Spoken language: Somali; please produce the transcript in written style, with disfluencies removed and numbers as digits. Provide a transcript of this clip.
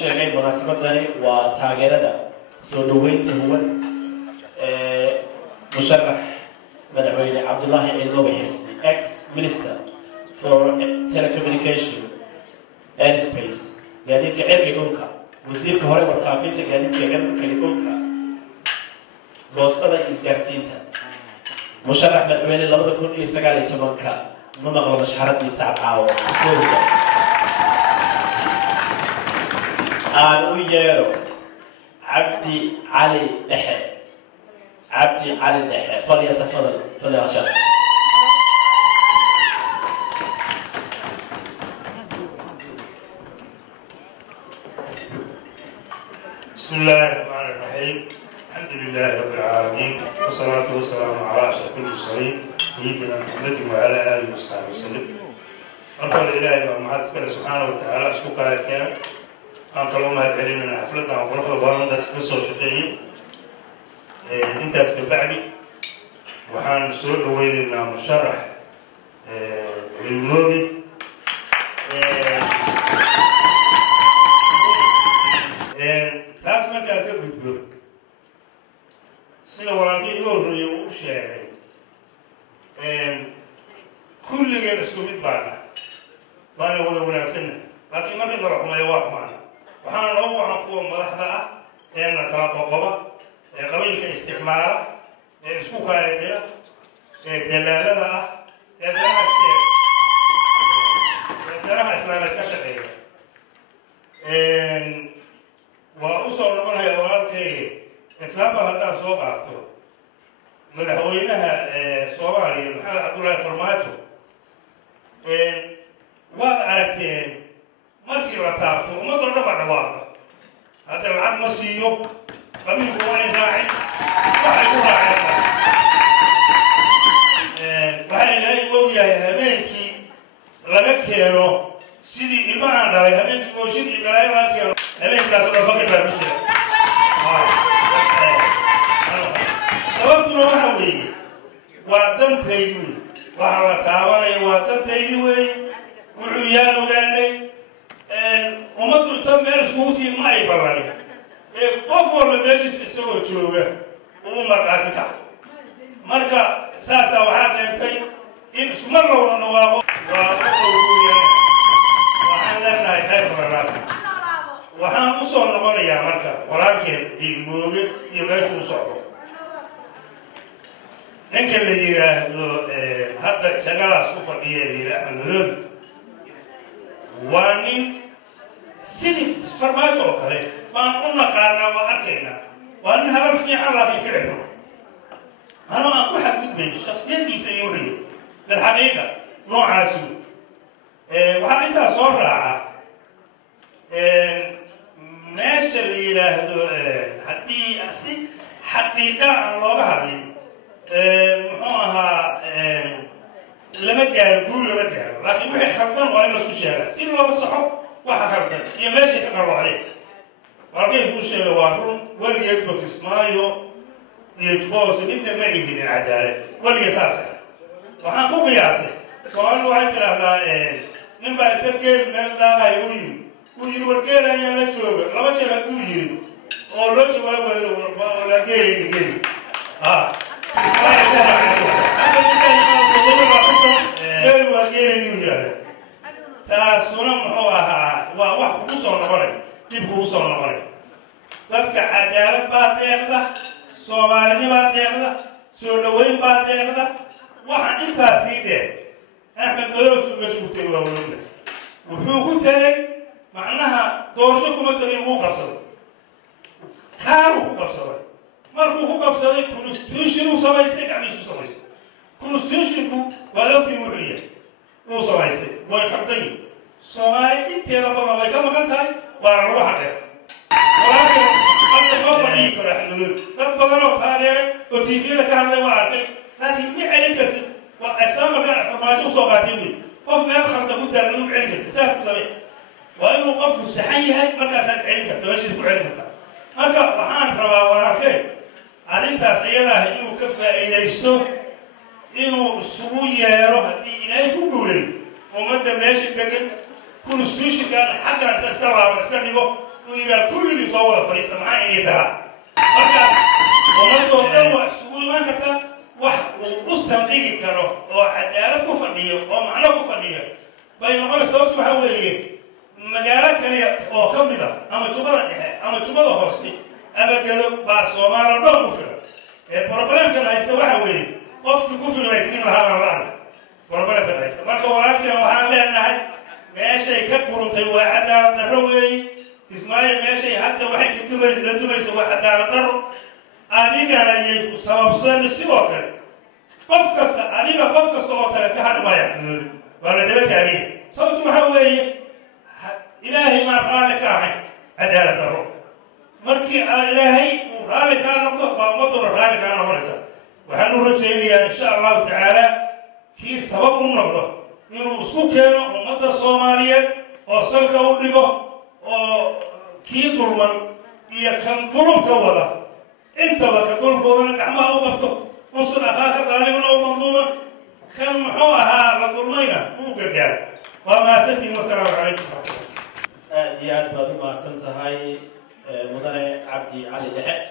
sheegay munaasabadani waa taageerada soo dhaweynta huwan musharax madaxweyne Cabdullaahi Cilmi Xirsi ex-minister for telecommunication airspace gaadiidka cirka dhulka wasiirka hore warfaafinta gaadiidka cirka dhulka boostada isgaarsiinta musharax madaxweyne 2019 ma maqlo mashxaradii sacaawo aan u yeero عبدي علي دحى فليتفضل فليشرف بسم الله الرحمن الرحيم الحمد لله رب العالمين والصلاة والسلام على أشرف المرسلين سيدنا محمد وعلى آله وصحبه وسلم أرجو الإله ومعاد سبحانه وتعالى أشكرك على الكلام أنا كلام هالعلم أن حفلتنا وغرفة البرامج تقصر شقيين أنت استبعدي وحان سؤال وين مشرح علمي تاسمك كبد برك سنة وراني يقول وشاعر كل جيل سكوبيت بعنا ما نقول ولا سنة لكن ما نقدر ما يواح معنا وحنا نوع نقوم ملاحظة إن كقبة قبيل كاستعمار سكوك هذا دلالة دلالة الشيء دلالة إسلام الكشف وأوصل لنا يا واركي إكساب هذا سوق عفتو مدحوينها صومالي محل عبد الله فرماتو وأركين markii la taabto ummadoo dhan baa dhawaaqda hadda lacag ma siiyo qabiilku waa raacin waxay ku raaceen waxay ilaahay ogyahay habeenkii laga keeno sidii ilmahaan dhalay habeenkii mooshin iyo balaayo laga keeno habeenkaasoo dhan fakir baa ku jira sababtuna waxa weeye waa dantaydi waxa la taabanaya waa dantaydi weeye wuxuu yaan ogaanay ummaddu inta meel iskugutiin ma ay ballanin qof walba meeshiisa isagoo jooga uu markhaati kaco marka saasaa waxaa keentay in ismar lowla dhawaaqo waa waxaan leenahay khayr bararaasa waxaan u soo noqonayaa marka walaalkeen igmooge iyo meeshu u socdo ninka la yidhaahdo hadda jagadaas ku fadhiya la yidhi Axmed Madoobe waa nin sidii farmaajo oo kale baan u naqaanaa waa arkaynaa waa nin hadal fiican laakiin ficil xun anoo aan ku xadgudbayn shaksiyadiisa iyo wixii bilxaqiiqa noocaasi waxaa intaa soo raaca meesha la yidhaahdo haddii si xaqiiqa aan looga hadlin muxuu ahaa lama gaaro guul lama gaaro laakiin wixii khaldan waa in laisku sheega si loo saxo waxa khaldan iyo meeshii ka qarwacday warkay kuu sheega waa run weligeed bakismaayo iyo jubooso midna ma ihinin cadaalad weligeed saasa waxaan ku qiyaasay soomaalidu waxay tidhaahdaa nin baa inta geel meel daaqaya u yiri wargeel ayaa la jooga laba jeer hadduu yiri oo loo jawaabayo walaa geeli geeli taasuna muxuu ahaa waa wax kugu soo noqonay dib kugu soo noqonay dadka cadaalad baa deeqda soomaalinibaa deeqda soo dhaweyn baa deeqda waxa intaas sii dheer Axmed Madoobe suu meeshu ku tegay waa walowda wuxuu ku tegay macnaha doorasho kuma tegay wuu qabsaday kaanuu ku qabsaday markuu ku qabsaday constitution uu samaystay gacmihiisu samaystay constitutionku waa ogtiin wuxuu yahay uu samaystay way khaldan Soomaali inteeda badan way ka maqan tahay waa lagu xaqeeyo walaakin hadda ma fadhiyi karo Axmed Madoobe dad badan oo taageeray oo TV-da ka hadlay waa arkay laakiin ma celin kartid waa exaamka farmaajo usoo qaatay wey qof meel khaldan ku taagan u celin kartid saa ku samee waa inuu qofku saxan yahay markaasaad celin karta meeshiisa ku celin kartaa marka waxaan rabaa walaalkeen arrintaas iyadaah inuu ka faa'iidaysto inuu isugu yeero haddii ilaahay ku guuleeyo ummadda meesha degan constitutionkan xagga inta iska laaba iska dhigo ويرى كل اللي صور فريسة معاه إني ترى مركز ومركز دوا سوي ما كتا وقصة قيقي كانوا وحدارات كفنية ومعنى كفنية بينما السبب محاولة مجالات كان أو كم ده أما تبغى هوسي أما كده بس وما رضوا كفر البروبلم كان هيستوى حوالي قفت كفر ما يسكين لها مرة البروبلم كان هيستوى ما كوارك يا محامي أنها ماشي يكبروا تيوا حدا دروي اسمعي ماشي حتى واحد كتب يسوى حدا درو أديك أنا يجيب سبب سن السواك قف كست أديك قف كست وقتها كهر ما يحمل ولا تبت عليه صوت محاولة إلهي ما قال كاهن عدالة درو مركي إلهي وقال كان نقطة ومضر قال كان مرسى وحنور الجيلية إن شاء الله تعالى كي سبب النقطة إنه أسبوع كانوا ومضى الصومالية وصلك ودقه وكي ظلما هي كان ظلم كولا أنت بك ظلم كولا نعمة أو بطه نصر أخاك ظالما أو مظلوما كان محوها لظلمين مو قرقال وما ستي والسلام عليكم ديال بدو ما سنتهاي مدن عبدي علي دحق